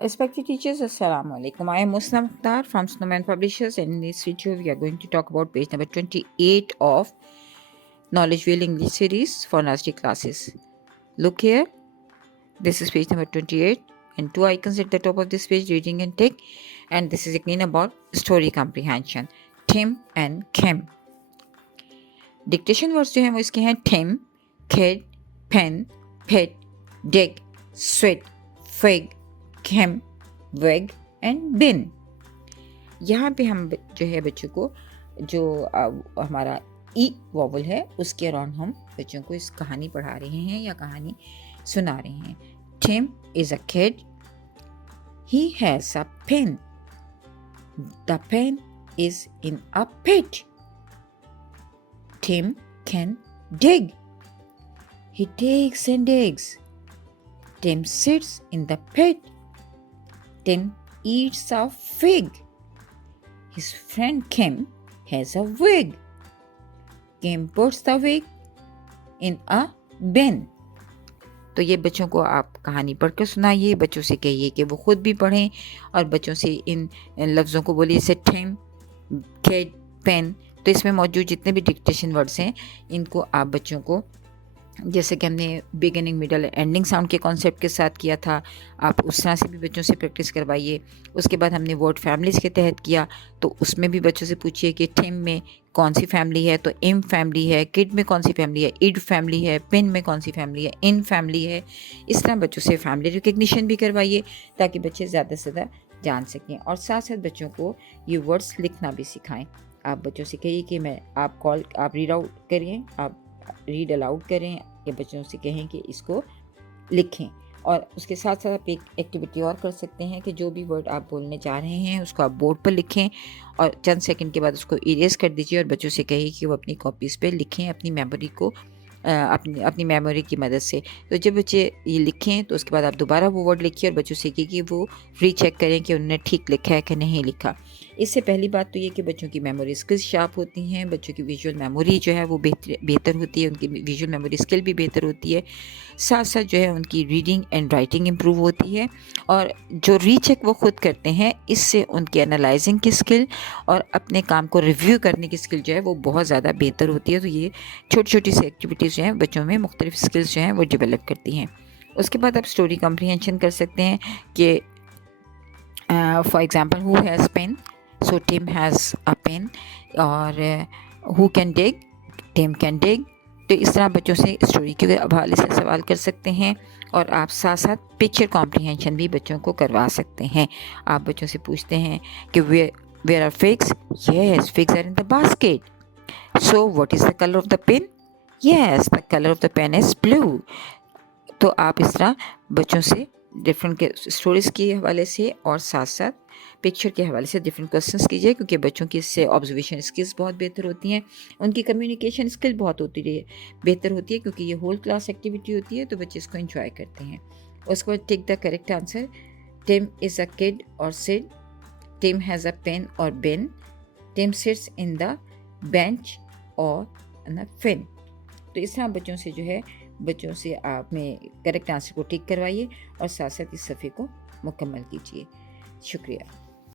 Respected teachers, Assalamu alaikum. I am Musna Mukhtar from Snowman Publishers, and in this video we are going to talk about page number 28 of Knowledge Wheel English series for nursery classes. Look here, this is page number 28 and two icons at the top of this page, reading and take, and this is again about story comprehension. Tim and Kim. Dictation words जो हैं वो इसके हैं Tim, kid, pen, pet, dig, sweat, fig, Kim, wig and bin. यहाँ पे हम जो है बच्चों को जो हमारा ई वॉवल है उसके अराउंड हम बच्चों को इस कहानी पढ़ा रहे हैं या कहानी सुना रहे हैं. Tim is a kid. He has a pen. The pen is in a pit. Tim can dig. He digs and digs. Tim sits in the pit. Tim eats a fig. His friend Kim has a wig. Kim puts the wig in a bin. तो ये बच्चों को आप कहानी पढ़कर सुनाइए, बच्चों से कहिए कि वो खुद भी पढ़ें और बच्चों से इन लफ्ज़ों को बोलिए, जैसे टिम, किड, पेन. तो इसमें मौजूद जितने भी डिक्टेशन वर्ड्स हैं इनको आप बच्चों को, जैसे कि हमने बिगिनिंग मिडल एंडिंग साउंड के कॉन्सेप्ट के साथ किया था, आप उस तरह से भी बच्चों से प्रैक्टिस करवाइए. उसके बाद हमने वर्ड फैमिलीज़ के तहत किया, तो उसमें भी बच्चों से पूछिए कि टिम में कौन सी फैमिली है, तो इम फैमिली है. किड में कौन सी फैमिली है, इड फैमिली है. पिन में कौन सी फैमिली है, इन फैमिली है. इस तरह बच्चों से फैमिली रिकग्निशन भी करवाइए ताकि बच्चे ज़्यादा से ज़्यादा जान सकें. और साथ साथ बच्चों को ये वर्ड्स लिखना भी सिखाएं. आप बच्चों से कहिए कि आप रीड आउट करिए, आप रीड अलाउड करें, या बच्चों से कहें कि इसको लिखें. और उसके साथ साथ आप एक एक्टिविटी और कर सकते हैं कि जो भी वर्ड आप बोलने जा रहे हैं उसको आप बोर्ड पर लिखें और चंद सेकंड के बाद उसको इरेज कर दीजिए और बच्चों से कहिए कि वो अपनी कॉपीज़ पे लिखें अपनी मेमोरी को, अपनी मेमोरी की मदद से. तो जब बच्चे ये लिखें तो उसके बाद आप दोबारा वो वर्ड लिखिए और बच्चों से कहिए कि वो रीचेक करें कि उन्होंने ठीक लिखा है कि नहीं लिखा. इससे पहली बात तो ये कि बच्चों की मेमोरी स्किल्स शार्प होती हैं, बच्चों की विजुअल मेमोरी जो है वो बेहतर होती है, उनकी विजुअल मेमोरी स्किल भी बेहतर होती है. साथ साथ जो है उनकी रीडिंग एंड राइटिंग इम्प्रूव होती है. और जो रीचेक वो खुद करते हैं इससे उनकी एनालाइजिंग की स्किल और अपने काम को रिव्यू करने की स्किल जो है वो बहुत ज़्यादा बेहतर होती है. तो ये छोटी छोटी सी एक्टिविटीज़ जो हैं बच्चों में मुख्तलिफ स्किल्स जो हैं वो डेवलप करती हैं. उसके बाद आप स्टोरी कॉम्प्रीहेंशन कर सकते हैं कि for example, who has pen, so Tim has a pen. और who can dig, Tim can dig. तो इस तरह बच्चों से स्टोरी के हवाले से सवाल कर सकते हैं. और आप साथ साथ पिक्चर कॉम्प्रीहेंशन भी बच्चों को करवा सकते हैं. आप बच्चों से पूछते हैं कि where are figs, yes figs are in the basket. So what is the colour of the pen, yes the colour of the pen is blue. तो आप इस तरह बच्चों से डिफरेंट स्टोरीज़ के हवाले से और साथ साथ पिक्चर के हवाले से डिफरेंट क्वेश्चंस कीजिए, क्योंकि बच्चों की इससे ऑब्जर्वेशन स्किल्स बहुत बेहतर होती हैं, उनकी कम्युनिकेशन स्किल बहुत बेहतर होती है, क्योंकि ये होल क्लास एक्टिविटी होती है तो बच्चे इसको एंजॉय करते हैं. उसके बाद take the correct answer. Tim is a kid और Sid. Tim has a pen और bin. Tim sits in the bench और इन द फिन. तो इस तरह बच्चों से आपने करेक्ट आंसर को टिक करवाइए और साथ साथ इस सफ़े को मुकम्मल कीजिए. शुक्रिया.